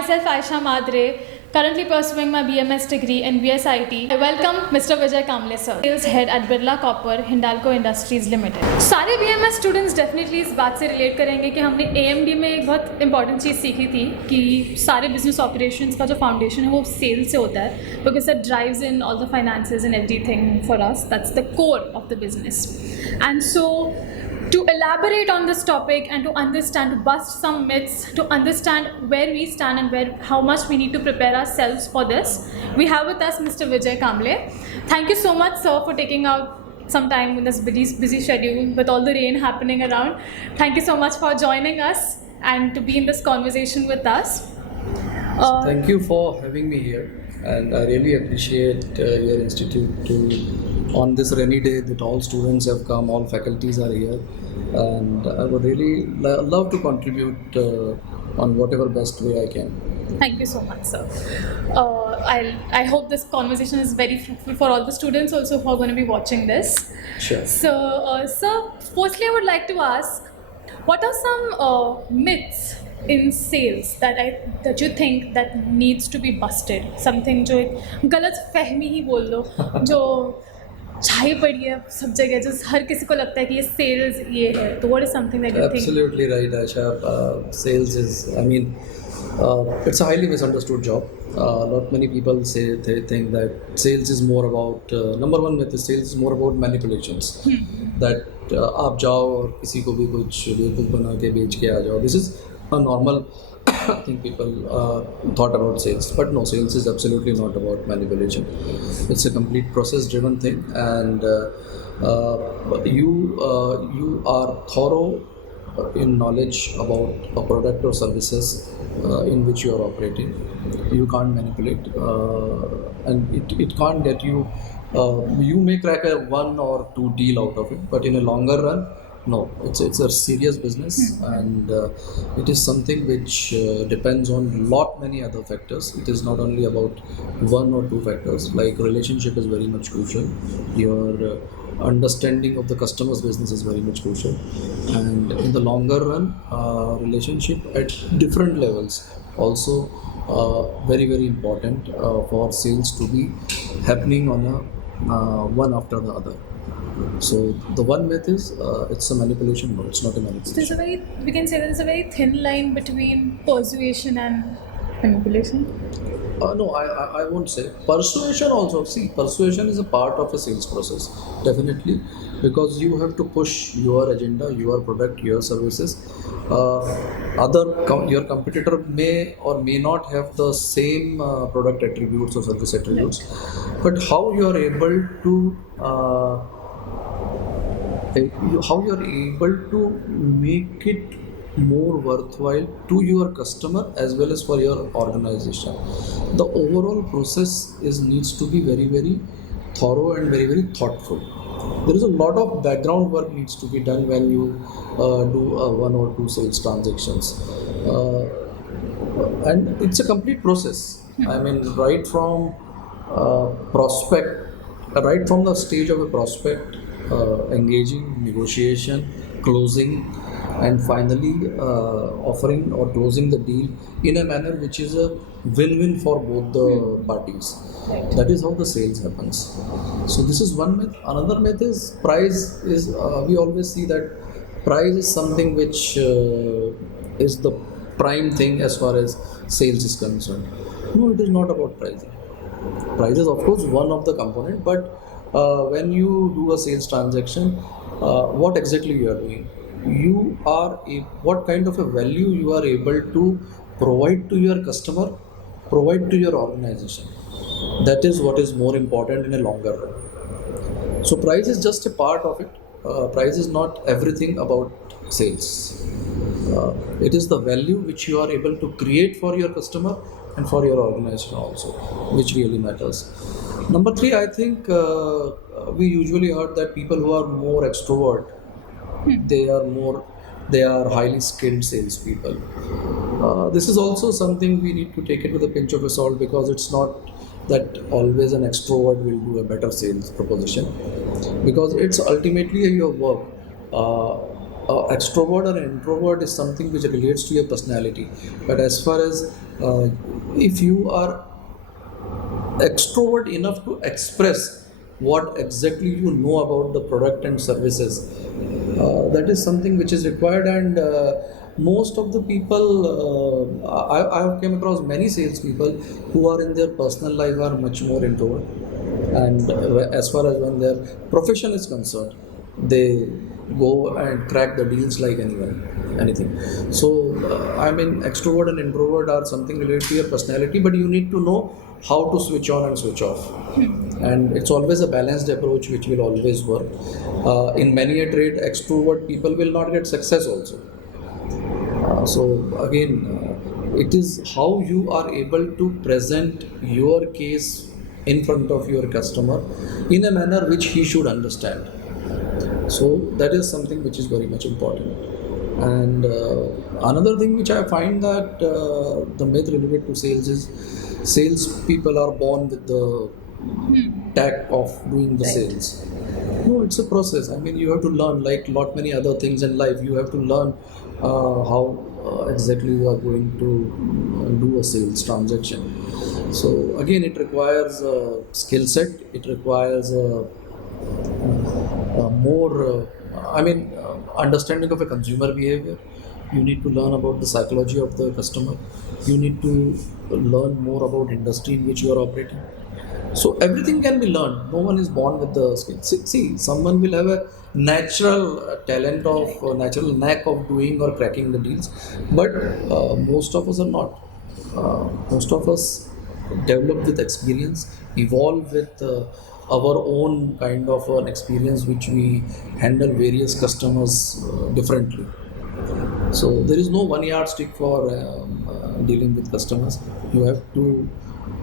Myself, Aisha Madre, currently pursuing my BMS degree in vsit. I welcome Mr. Vijay Kamle, sir, sales head at Birla Copper, Hindalco Industries Limited. सारे BMS students definitely इस बात से relate करेंगे कि हमने AMD में एक बहुत इंपॉर्टेंट चीज़ सीखी थी कि सारे बिजनेस ऑपरेशंस का जो फाउंडेशन है वो सेल से होता है, because that drives in all the finances and everything for us. That's the core of the business. And so to elaborate on this topic and to understand, to bust some myths, to understand where we stand and how much we need to prepare ourselves for this, we have with us Mr. Vijay Kamle. Thank you so much, sir, for taking out some time in this busy schedule with all the rain happening around. Thank you so much for joining us and to be in this conversation with us. Thank you for having me here, and I really appreciate your institute on this rainy day that all students have come, all faculties are here, and I would really love to contribute on whatever best way I can. Thank you so much, sir. I hope this conversation is very fruitful for all the students also who are going to be watching this. Sure. So, sir, firstly I would like to ask, what are some myths in sales that you think that needs to be busted? Something जो एक गलत फहमी ही बोल दो जो छाई पड़ी है सब जगह, जो हर किसी को लगता है कि ये सेल्स ये है. तो what is something that you think? Absolutely right, Aisha. Sales is, I mean, it's a highly misunderstood job. Not many people they think that sales is more about, number one myth is sales is more about manipulations. That आप जाओ और किसी को भी कुछ बेवकूफ़ बना के बेच के आ जाओ. This is a normal thing people thought about sales, but no, sales is absolutely not about manipulation. It's a complete process driven thing, and you are thorough in knowledge about a product or services in which you are operating. You can't manipulate, and it can't get you. You may crack a 1 or 2 deal out of it, but in a longer run, no, it's a serious business, and it is something which depends on many other factors. It is not only about 1 or 2 factors. Like relationship is very much crucial. Your understanding of the customer's business is very much crucial, and in the longer run, relationship at different levels also very important for sales to be happening on a one after the other. So the one myth is it's a manipulation. No, it's not a manipulation. We can say there's a very thin line between persuasion and manipulation. No, I won't say. Persuasion also. See, persuasion is a part of a sales process, definitely, because you have to push your agenda, your product, your services. Your competitor may or may not have the same product attributes or service attributes, but how you are able to make it more worthwhile to your customer as well as for your organization. The overall process needs to be very thorough and very thoughtful. There is a lot of background work needs to be done when you do 1 or 2 sales transactions, and it's a complete process. I mean, right from the stage of a prospect, engaging, negotiation, closing, and finally offering or closing the deal in a manner which is a win-win for both the parties. Right. That is how the sales happens. So this is one myth. Another myth is price is, we always see that price is something which is the prime thing as far as sales is concerned. No, it is not about pricing. Price is of course one of the component, but when you do a sales transaction, what exactly you are doing? What kind of a value you are able to provide to your customer, provide to your organization. That is what is more important in a longer run. So price is just a part of it. Price is not everything about sales. It is the value which you are able to create for your customer and for your organization also, which really matters. Number 3, I think we usually heard that people who are more extrovert, they are highly skilled salespeople. This is also something we need to take it with a pinch of salt, because it's not that always an extrovert will do a better sales proposition, because it's ultimately your work. extrovert or introvert is something which relates to your personality. But as far as if you are extrovert enough to express what exactly you know about the product and services, that is something which is required. And most of the people, I have came across many salespeople who are in their personal life are much more introvert, and as far as when their profession is concerned, they go and crack the deals like anything. So I mean, extrovert and introvert are something related to your personality, but you need to know how to switch on and switch off. And it's always a balanced approach which will always work. In many a trade, extrovert people will not get success also. So again, it is how you are able to present your case in front of your customer in a manner which he should understand. So that is something which is very much important. And another thing which I find that the myth related to sales is sales people are born with the tact of doing the sales. No, it's a process. I mean, you have to learn, like lot many other things in life. You have to learn how exactly you are going to do a sales transaction. So again, it requires a skill set. It requires a more, understanding of a consumer behavior. You need to learn about the psychology of the customer. You need to learn more about industry in which you are operating. So everything can be learned. No one is born with the skill. See, someone will have a natural talent of, natural knack of doing or cracking the deals, but most of us are not. Most of us develop with experience, evolve with our own kind of an experience, which we handle various customers differently. So there is no one yardstick for dealing with customers. You have to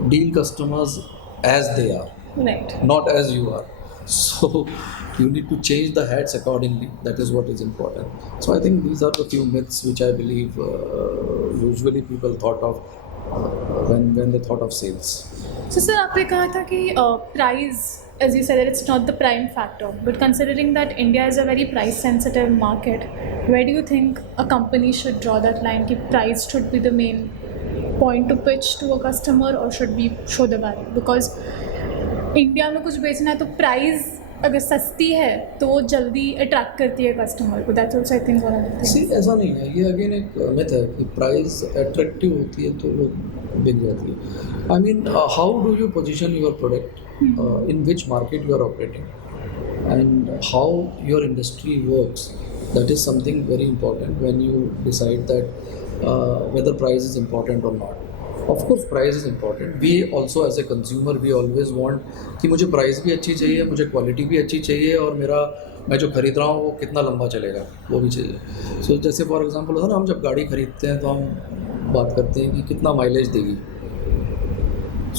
deal customers as they are, Right. not as you are. So you need to change the hats accordingly. That is what is important. So I think these are the few myths which I believe usually people thought of when they thought of sales. So, sir, आपने कहा था कि price, as you said, that it's not the prime factor. But considering that India is a very price-sensitive market, where do you think a company should draw that line? कि price should be the main point to pitch to a customer, or should we show the value? Because India में कुछ बेचना है तो price अगर सस्ती है तो वो जल्दी अट्रैक्ट करती है कस्टमर को. That's also I think one of the things. See ऐसा नहीं है, ये अगेन एक मिथ है कि प्राइस अट्रैक्टिव होती है तो वो बिक जाती है. I mean, how do you position your product, in which market you are operating, and how your industry works. That is something very important when you decide that whether price is important or not. Of course, price is important. We also as a consumer, we always want कि मुझे price भी अच्छी चाहिए, मुझे quality भी अच्छी चाहिए, और मैं जो खरीद रहा हूँ वो कितना लंबा चलेगा वो भी चाहिए. So जैसे फॉर एग्जांपल होता है ना, हम जब गाड़ी खरीदते हैं तो हम बात करते हैं कि कितना माइलेज देगी.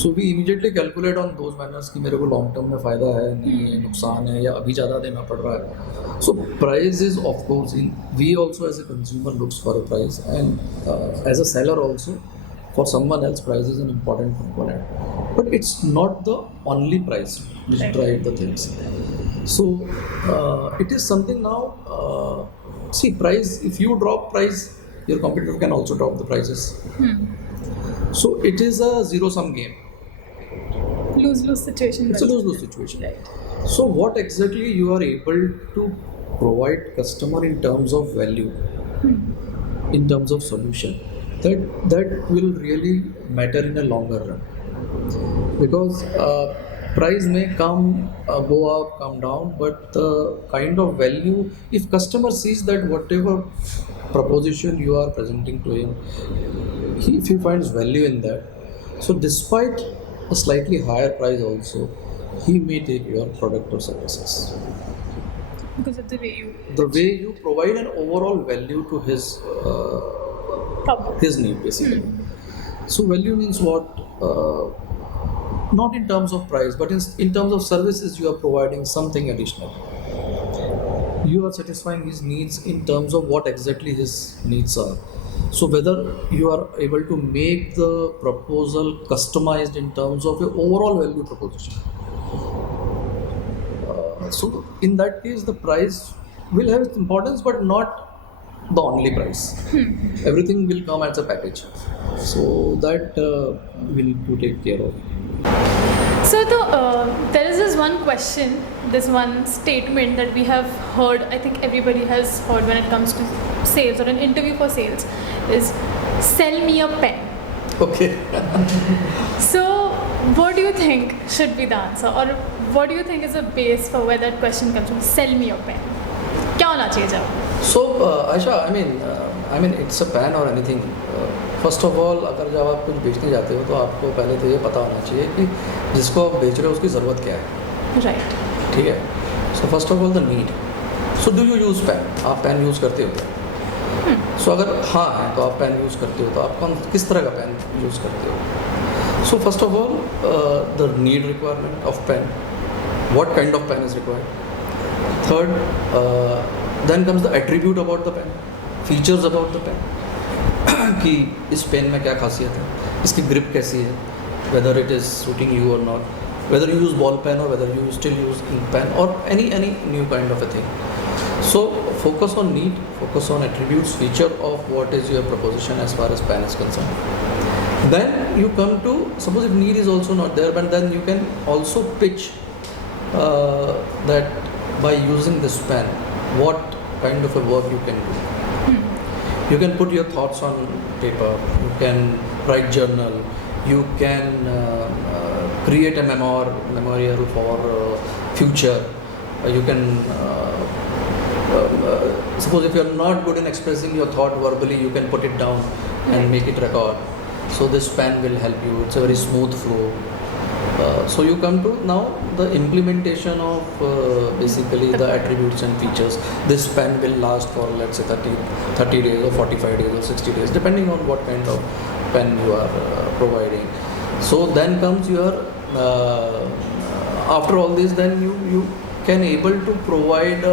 So we immediately calculate on those manners कि मेरे को लॉन्ग टर्म में फ़ायदा है, नहीं है, नुकसान है, या अभी ज़्यादा देना पड़ रहा है. So price is of course, we also as a consumer looks for a price, and as a seller also for someone else price is an important component, but it's not the only price which drive the things. So it is something now, see, price, if you drop price, your competitor can also drop the prices. So it is a zero sum game, lose-lose situation. It's a lose-lose situation. Right. So what exactly you are able to provide customer in terms of value, in terms of solution, that will really matter in a longer run, because price may come, go up, come down, but the kind of value, if customer sees that whatever proposition you are presenting to him, if he finds value in that, so despite a slightly higher price also, he may take your product or services, because of the way you provide an overall value to his need, basically. So value means what? Not in terms of price, but in terms of services, you are providing something additional. You are satisfying his needs in terms of what exactly his needs are. So whether you are able to make the proposal customized in terms of your overall value proposition. So in that case, the price will have its importance, but not the only price. Everything will come as a package. So that we need to take care of. So there is this one question, this one statement that we have heard, I think everybody has heard when it comes to sales or an interview for sales, is sell me a pen. Okay. So what do you think should be the answer, or what do you think is a base for where that question comes from? Sell me a pen. क्या होना चाहिए जब? So Aisha, I mean it's a pen or anything. First of all, अगर जब आप कुछ बेचने जाते हो तो आपको पहले तो ये पता होना चाहिए कि जिसको आप बेच रहे हो उसकी ज़रूरत क्या है. Right. ठीक है. So first of all the need. So do you use pen? आप पेन यूज़ करते हो क्या? So अगर हाँ है तो आप पेन यूज़ करते हो तो आप किस तरह का पेन यूज़ करते हो? So first of all, the need requirement of pen. What kind of pen is required? Third, then comes the attribute about the pen, features about the pen. कि इस पेन में क्या खासियत है, इसकी ग्रिप कैसी है, whether it is suiting you or not, whether you use ball pen or whether you still use ink pen or any new kind of a thing. So focus on need, focus on attributes, feature of what is your proposition as far as pen is concerned. Then you come to, suppose if need is also not there, but then you can also pitch that by using this pen, what kind of a work you can do. You can put your thoughts on paper, you can write journal, you can create a memorial for future. You can suppose if you are not good in expressing your thought verbally, you can put it down and make it record. So this pen will help you. It's a very smooth flow. So you come to now the implementation of basically the attributes and features. This pen will last for let's say 30 days or 45 days or 60 days depending on what kind of pen you are providing. So then comes your after all this, then you can able to provide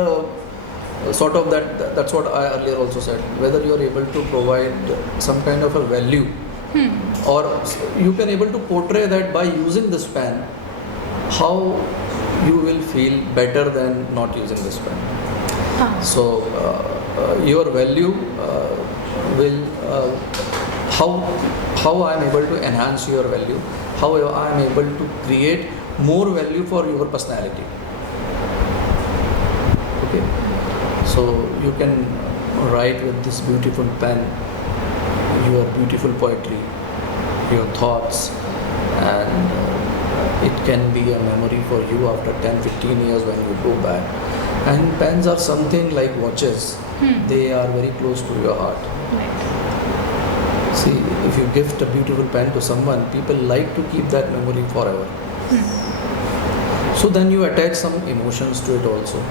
sort of that's what I earlier also said, whether you are able to provide some kind of a value. Or you can able to portray that by using this pen, how you will feel better than not using this pen. So your value will how I am able to enhance your value, how I am able to create more value for your personality. Okay, so you can write with this beautiful pen your beautiful poetry, your thoughts, and it can be a memory for you after 10-15 years when you go back. And pens are something like watches. They are very close to your heart. See, if you gift a beautiful pen to someone, people like to keep that memory forever. So then you attach some emotions to it also.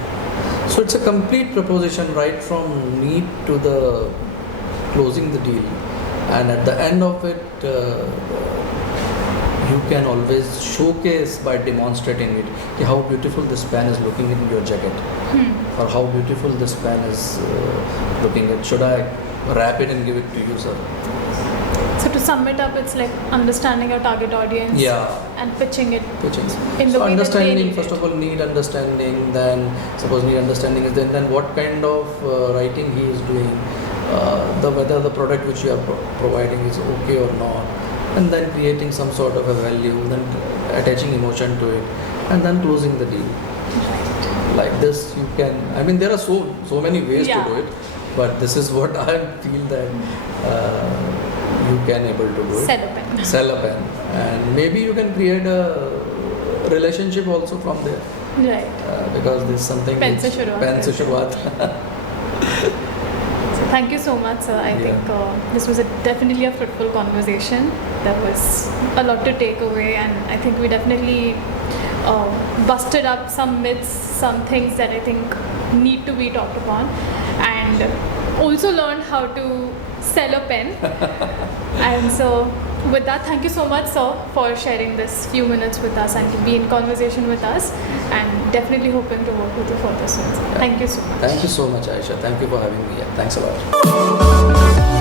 So it's a complete proposition right from need to the closing the deal. And at the end of it, you can always showcase by demonstrating it how beautiful this pen is looking in your jacket, or how beautiful this pen is looking at. Should I wrap it and give it to you, sir? So to sum it up, it's like understanding your target audience and pitching it in the way understanding, that they need first it. of all, need understanding, then suppose need understanding is then what kind of writing he is doing, whether the product which you are providing is okay or not, and then creating some sort of a value, then attaching emotion to it, and then closing the deal. Like this you can, I mean there are so many ways to do it, but this is what I feel that you can able to do it. Sell a pen. And maybe you can create a relationship also from there. Right. Because this is something Pen se shuruaat. So thank you so much, sir. I think this was definitely a fruitful conversation. There was a lot to take away, and I think we definitely busted up some myths, some things that I think need to be talked upon, and also learned how to sell a pen. And so with that, thank you so much, sir, for sharing this few minutes with us and to be in conversation with us, and definitely hoping to work with you further soon. Thank you so much. Thank you so much, Aisha. Thank you for having me here. Thanks a lot.